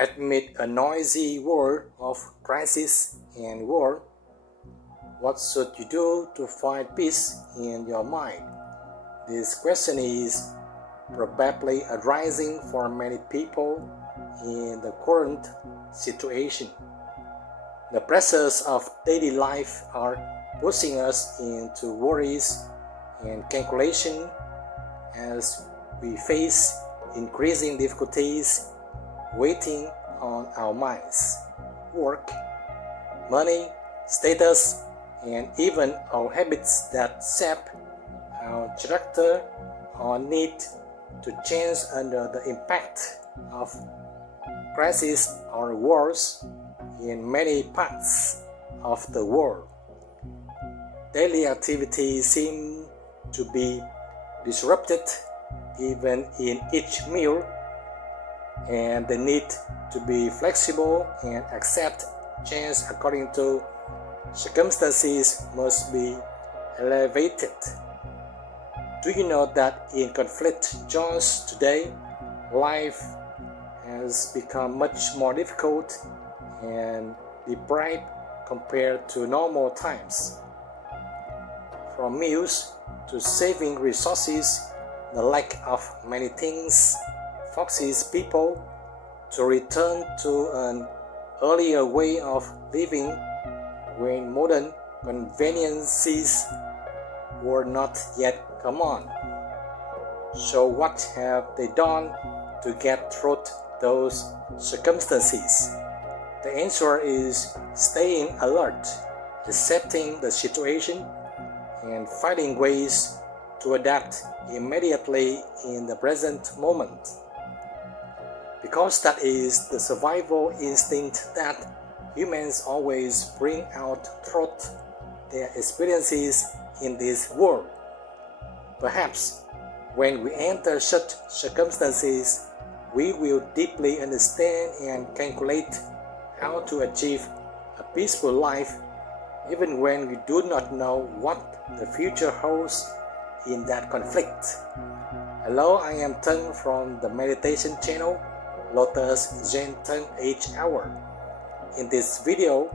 Amid a noisy world of crisis and war, what should you do to find peace in your mind? This question is probably arising for many people in the current situation. The pressures of daily life are pushing us into worries and calculation as we face increasing difficulties waiting on our minds. Work, money, status, and even our habits that shape our character or need to change under the impact of crisis or wars in many parts of the world. Daily activities seem to be disrupted even in each meal, and the need to be flexible and accept change according to circumstances must be elevated. Do you know that in conflict zones today, life has become much more difficult and deprived compared to normal times? From meals to saving resources, the lack of many things forces people to return to an earlier way of living when modern conveniences were not yet common. So what have they done to get through those circumstances? The answer is staying alert, accepting the situation, and finding ways to adapt immediately in the present moment. Because that is the survival instinct that humans always bring out through their experiences in this world. Perhaps when we enter such circumstances, we will deeply understand and calculate how to achieve a peaceful life even when we do not know what the future holds in that conflict. Hello, I am Tân from the meditation channel Lotuszentan Each Hour. In this video,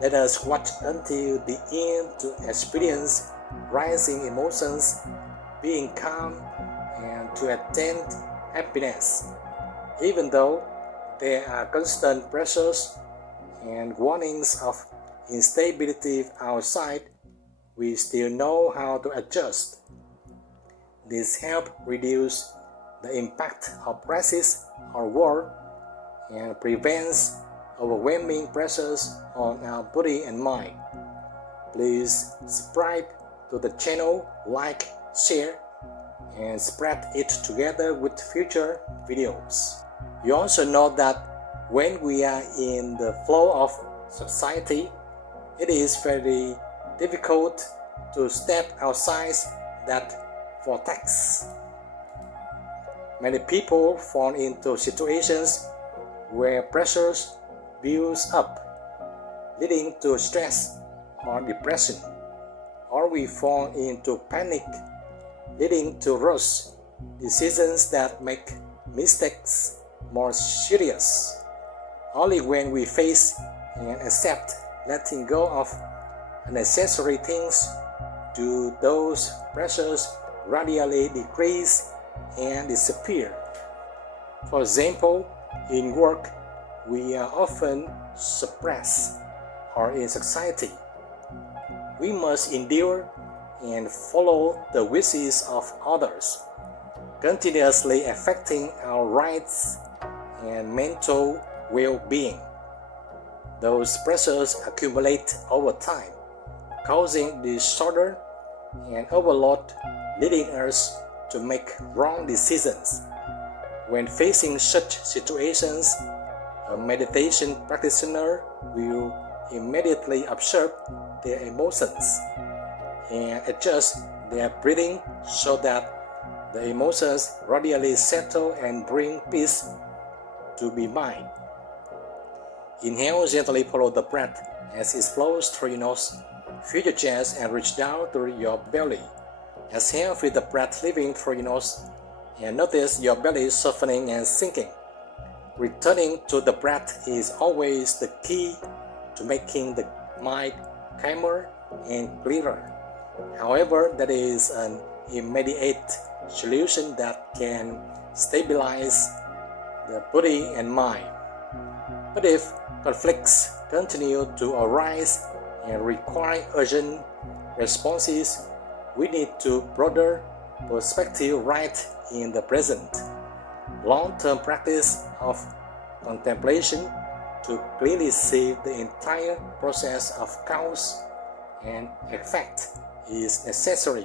let us watch until the end to experience rising emotions, being calm, and to attain happiness. Even though there are constant pressures and warnings of instability outside, we still know how to adjust. This helps reduce the impact of crisis or war and prevents overwhelming pressures on our body and mind. Please subscribe to the channel, like, share, and spread it together with future videos. You also know that when we are in the flow of society, it is very difficult to step outside that vortex. Many people fall into situations where pressures builds up, leading to stress or depression, or we fall into panic, leading to rush decisions that make mistakes more serious. Only when we face and accept letting go of unnecessary things do those pressures gradually decrease and disappear. For example, in work, we are often suppressed, or in society, we must endure and follow the wishes of others, continuously affecting our rights and mental well-being. Those pressures accumulate over time, causing disorder and overload, leading us to make wrong decisions. When facing such situations, a meditation practitioner will immediately observe their emotions and adjust their breathing so that the emotions gradually settle and bring peace to be mind. Inhale, gently follow the breath as it flows through your nose. Feel your chest and reach down to your belly. Exhale, feel the breath leaving through your nose and notice your belly softening and sinking. Returning to the breath is always the key to making the mind calmer and clearer. However, that is an immediate solution that can stabilize the body and mind. But if conflicts continue to arise and require urgent responses, we need to broader perspective right in the present. Long-term practice of contemplation to clearly see the entire process of cause and effect is necessary.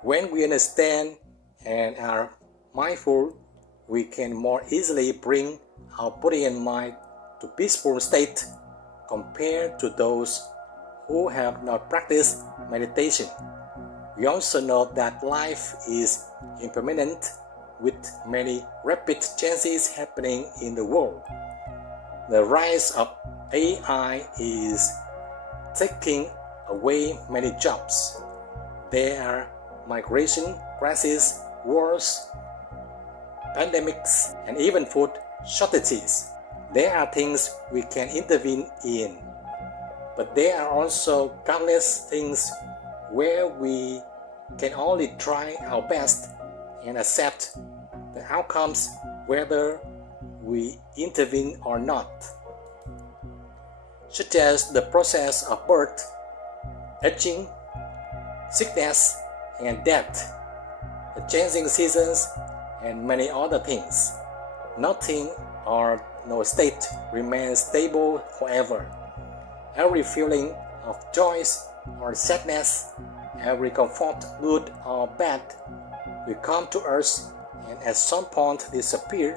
When we understand and are mindful, we can more easily bring our body and mind to peaceful state compared to those who have not practiced meditation. We also know that life is impermanent with many rapid changes happening in the world. The rise of AI is taking away many jobs. There are migration crises, wars, pandemics, and even food shortages. There are things we can intervene in, but there are also countless things where we can only try our best and accept the outcomes whether we intervene or not, such as the process of birth, aging, sickness, and death, the changing seasons, and many other things. Nothing or no state remains stable forever. Every feeling of joy or sadness, every comfort, good or bad, will come to us and at some point disappear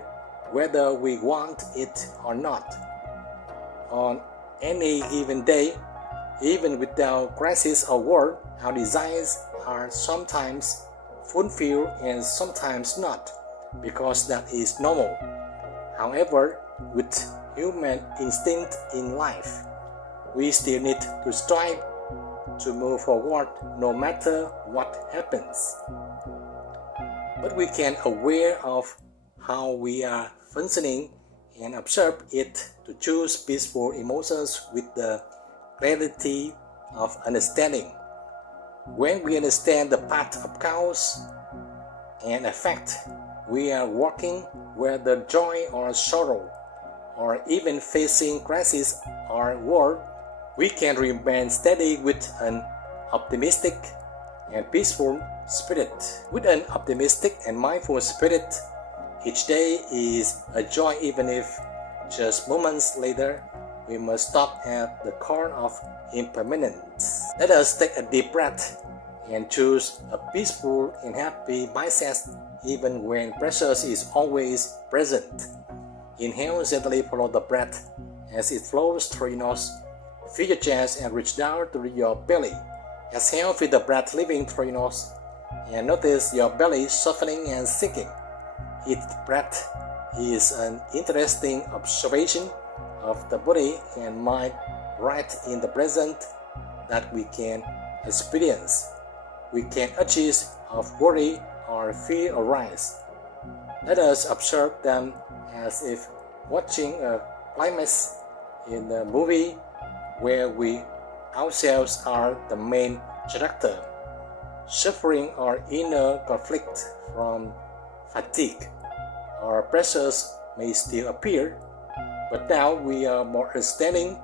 whether we want it or not. On any given day, even without crisis or war, our desires are sometimes fulfilled and sometimes not, because that is normal. However, with human instinct in life, we still need to strive to move forward no matter what happens. But we can aware of how we are functioning and observe it to choose peaceful emotions with the clarity of understanding. When we understand the path of cause and effect, we are walking whether joy or sorrow, or even facing crisis or war, we can remain steady with an optimistic and peaceful spirit. With an optimistic and mindful spirit, each day is a joy, even if just moments later we must stop at the core of impermanence. Let us take a deep breath and choose a peaceful and happy mindset even when pressure is always present. Inhale, gently follow the breath as it flows through your nose. Feel your chest and reach down to your belly. Exhale, feel the breath leaving through your nose and notice your belly softening and sinking. Each breath is an interesting observation of the body and mind right in the present that we can experience. We can accuse of worry or fear arise. Let us observe them as if watching a climax in a movie where we ourselves are the main character, suffering our inner conflict from fatigue. Our pressures may still appear, but now we are more understanding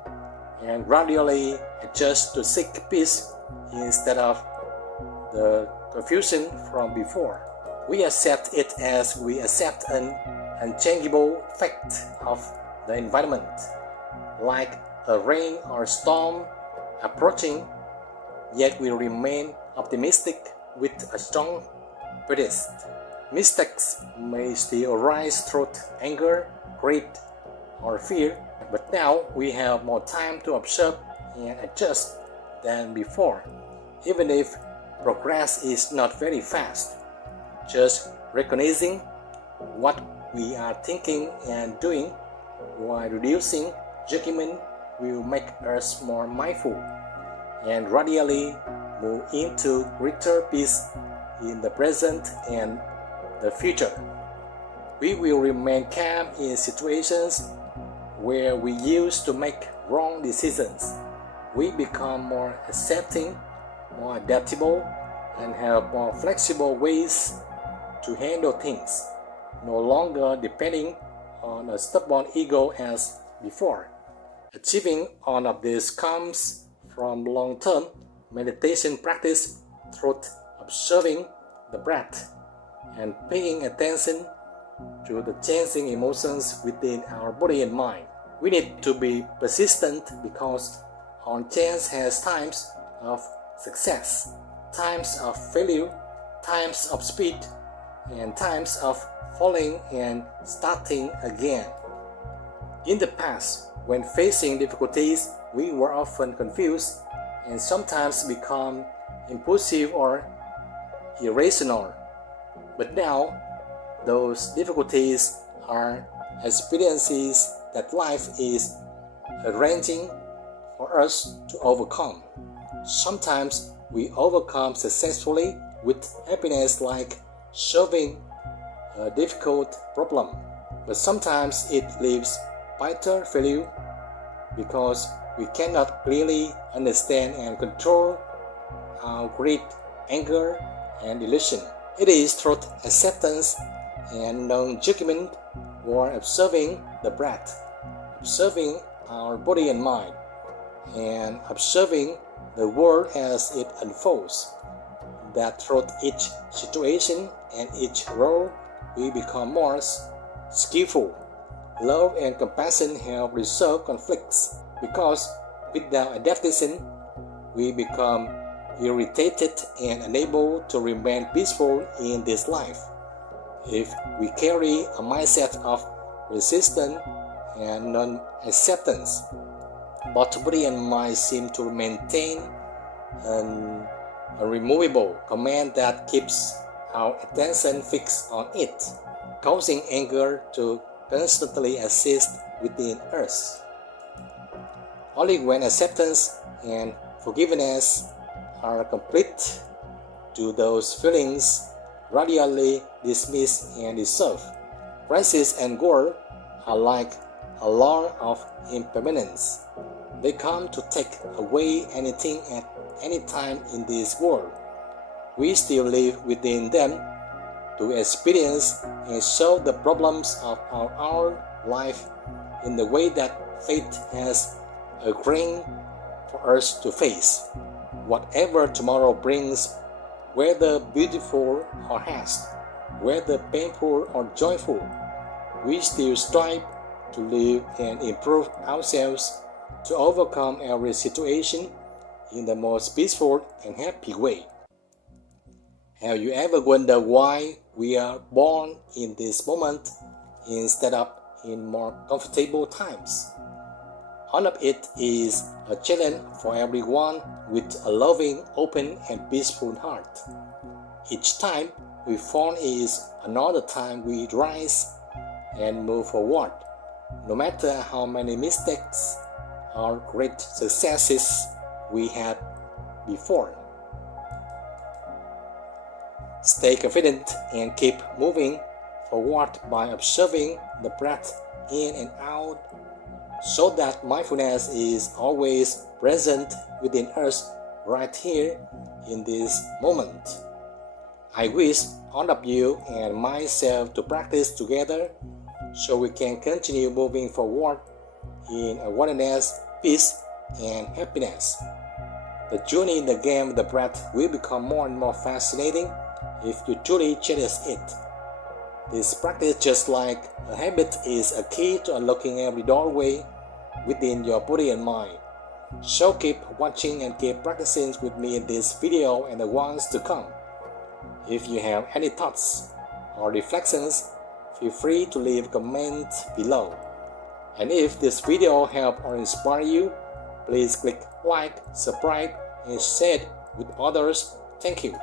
and gradually adjust to seek peace instead of the confusion from before. We accept it as we accept an unchangeable fact of the environment, like a rain or storm approaching, yet we remain optimistic with a strong purpose. Mistakes may still arise through anger, greed, or fear, but now we have more time to observe and adjust than before, even if progress is not very fast. Just recognizing what we are thinking and doing while reducing judgment will make us more mindful and gradually move into greater peace in the present and the future. We will remain calm in situations where we used to make wrong decisions. We become more accepting, more adaptable, and have more flexible ways to handle things, no longer depending on a stubborn ego as before. Achieving all of this comes from long-term meditation practice through observing the breath and paying attention to the changing emotions within our body and mind. We need to be persistent because our change has times of success, times of failure, times of speed, and times of falling and starting again. In the past, when facing difficulties, we were often confused and sometimes become impulsive or irrational. But now, those difficulties are experiences that life is arranging for us to overcome. Sometimes we overcome successfully with happiness, like solving a difficult problem, but sometimes it leaves bitter failure because we cannot clearly understand and control our greed, anger, and delusion. It is through acceptance and non-judgment or observing the breath, observing our body and mind, and observing the world as it unfolds, that through each situation and each role we become more skillful. Love and compassion help resolve conflicts because without adaptation we become irritated and unable to remain peaceful in this life. If we carry a mindset of resistance and non-acceptance, both body and mind seem to maintain an unremovable command that keeps our attention fixed on it, causing anger to constantly exist within us. Only when acceptance and forgiveness are complete do those feelings gradually dismiss and dissolve. Crisis and war are like a law of impermanence. They come to take away anything at any time in this world. We still live within them to experience and solve the problems of our life in the way that fate has agreed for us to face. Whatever tomorrow brings, whether beautiful or harsh, whether painful or joyful, we still strive to live and improve ourselves to overcome every situation in the most peaceful and happy way. Have you ever wondered why we are born in this moment instead of in more comfortable times? All of it is a challenge for everyone with a loving, open, and peaceful heart. Each time we fall is another time we rise and move forward, no matter how many mistakes or great successes we had before. Stay confident and keep moving forward by observing the breath in and out, so that mindfulness is always present within us right here in this moment. I wish all of you and myself to practice together so we can continue moving forward in awareness, peace, and happiness. The journey in the game of the breath will become more and more fascinating if you truly cherish it. This practice, just like a habit, is a key to unlocking every doorway within your body and mind. So keep watching and keep practicing with me in this video and the ones to come. If you have any thoughts or reflections, feel free to leave a comment below. And if this video helped or inspired you, please click like, subscribe, and share it with others. Thank you.